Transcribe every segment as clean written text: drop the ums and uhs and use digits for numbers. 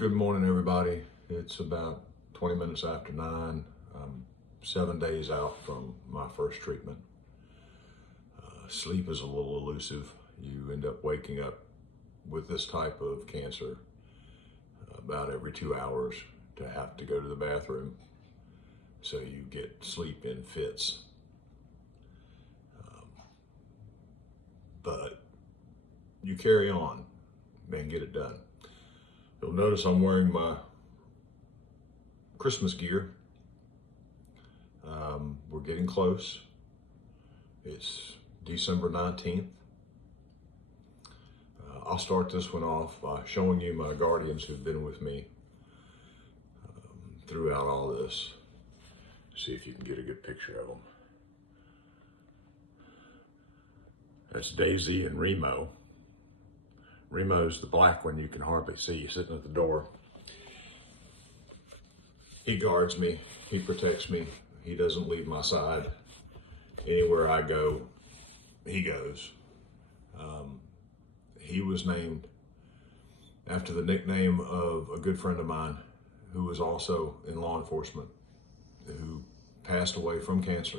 Good morning, everybody. It's about 20 minutes after 9. I'm 7 days out from my first treatment. Sleep is a little elusive. You end up waking up with this type of cancer about every 2 hours to have to go to the bathroom. So you get sleep in fits. But you carry on and get it done. You'll notice I'm wearing my Christmas gear. We're getting close. It's December 19th. I'll start this one off by showing you my guardians who've been with me throughout all this. See if you can get a good picture of them. That's Daisy and Remo. Remo's the black one you can hardly see sitting at the door. He guards me, he protects me, he doesn't leave my side. Anywhere I go, he goes. He was named after the nickname of a good friend of mine who was also in law enforcement, who passed away from cancer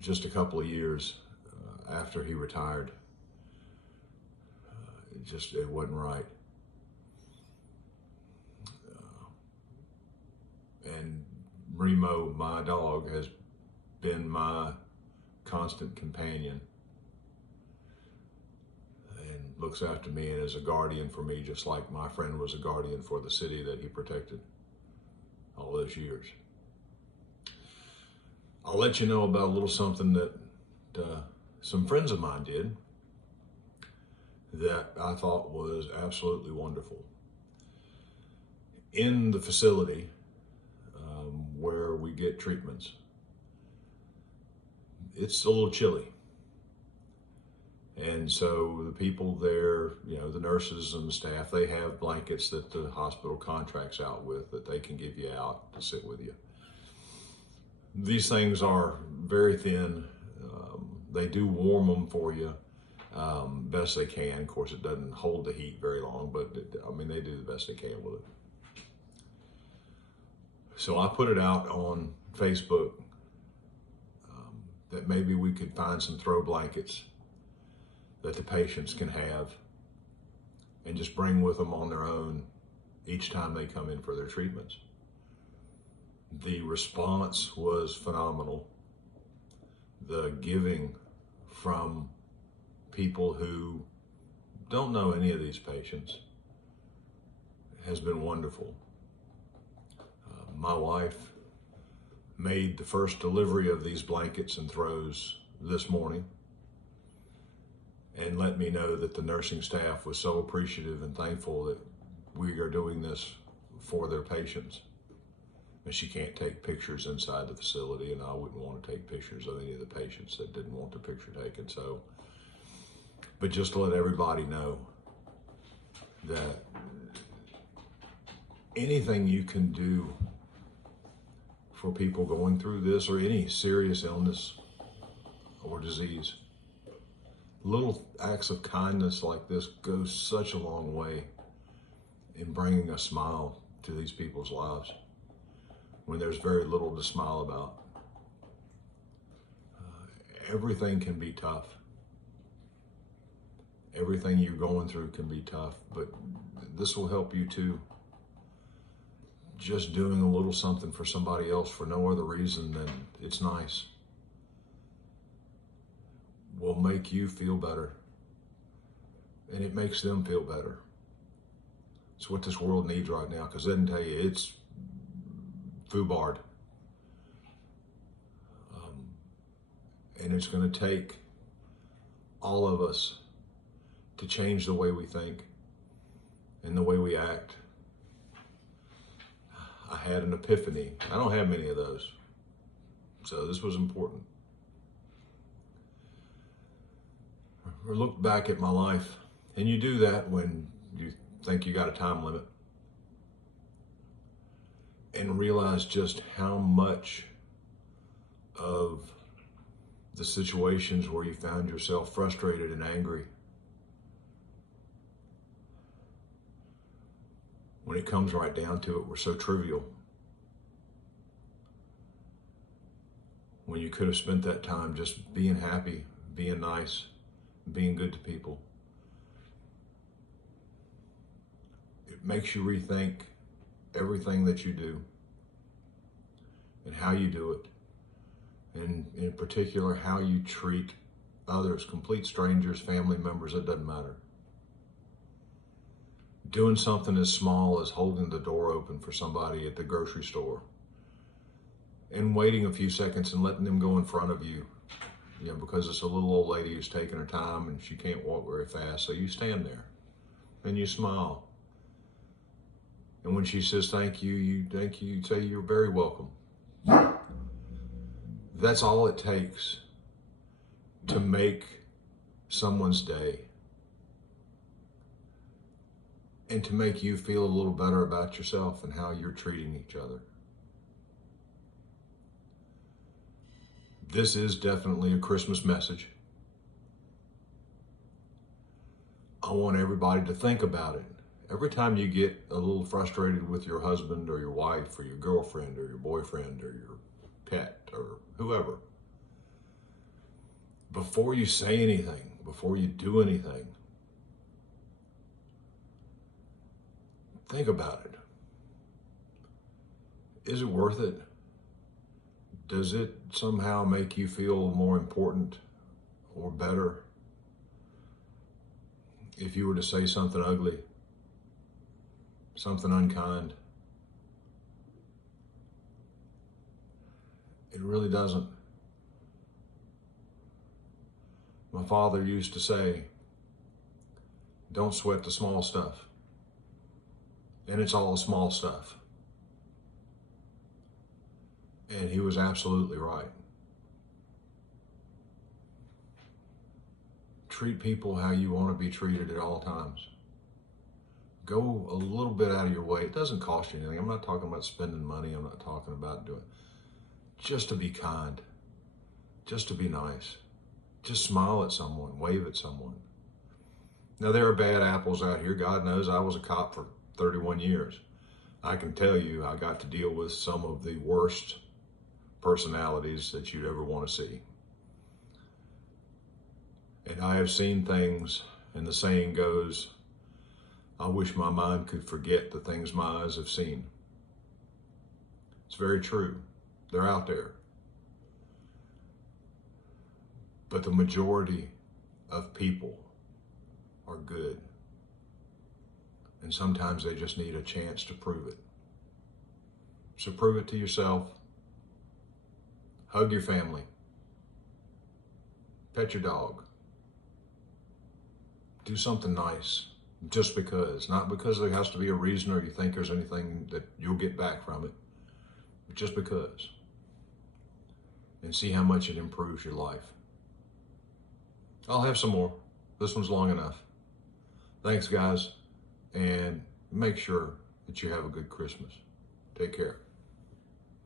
just a couple of years after he retired. It wasn't right. And Remo, my dog, has been my constant companion and looks after me and is a guardian for me, just like my friend was a guardian for the city that he protected all those years. I'll let you know about a little something that some friends of mine did that I thought was absolutely wonderful. In the facility where we get treatments, it's a little chilly. And so the people there, the nurses and the staff, they have blankets that the hospital contracts out with that they can give you out to sit with you. These things are very thin. They do warm them for you best they can. Of course, it doesn't hold the heat very long, but they do the best they can with it. So I put it out on Facebook that maybe we could find some throw blankets that the patients can have and just bring with them on their own each time they come in for their treatments. The response was phenomenal. The giving from people who don't know any of these patients has been wonderful. My wife made the first delivery of these blankets and throws this morning and let me know that the nursing staff was so appreciative and thankful that we are doing this for their patients. And she can't take pictures inside the facility, and I wouldn't want to take pictures of any of the patients that didn't want the picture taken. But just to let everybody know that anything you can do for people going through this or any serious illness or disease, little acts of kindness like this goes such a long way in bringing a smile to these people's lives when there's very little to smile about. Everything can be tough. Everything you're going through can be tough, but this will help you too. Just doing a little something for somebody else for no other reason than it's nice will make you feel better, and it makes them feel better. It's what this world needs right now, because I can tell you, it's foobarred. And it's going to take all of us to change the way we think and the way we act. I had an epiphany. I don't have many of those, so this was important. I looked back at my life, and you do that when you think you got a time limit, and realize just how much of the situations where you found yourself frustrated and angry when it comes right down to it, were so trivial. When you could have spent that time just being happy, being nice, being good to people. It makes you rethink everything that you do and how you do it, and in particular how you treat others, complete strangers, family members, it doesn't matter. Doing something as small as holding the door open for somebody at the grocery store and waiting a few seconds and letting them go in front of you, because it's a little old lady who's taking her time and she can't walk very fast. So you stand there and you smile. And when she says thank you, you say you're very welcome. That's all it takes to make someone's day and to make you feel a little better about yourself and how you're treating each other. This is definitely a Christmas message. I want everybody to think about it. Every time you get a little frustrated with your husband or your wife or your girlfriend or your boyfriend or your pet or whoever, before you say anything, before you do anything, think about it. Is it worth it? Does it somehow make you feel more important or better if you were to say something ugly, something unkind? It really doesn't. My father used to say, don't sweat the small stuff. And it's all small stuff. And he was absolutely right. Treat people how you want to be treated at all times. Go a little bit out of your way. It doesn't cost you anything. I'm not talking about spending money. I'm not talking about doing just to be kind, just to be nice, just smile at someone, wave at someone. Now, there are bad apples out here. God knows I was a cop for 31 years. I can tell you I got to deal with some of the worst personalities that you'd ever want to see. And I have seen things, and the saying goes, I wish my mind could forget the things my eyes have seen. It's very true. They're out there. But the majority of people are good. And sometimes they just need a chance to prove it. So prove it to yourself. Hug your family. Pet your dog. Do something nice just because. Not because there has to be a reason or you think there's anything that you'll get back from it, but just because. And see how much it improves your life. I'll have some more. This one's long enough. Thanks, guys. And make sure that you have a good Christmas. Take care.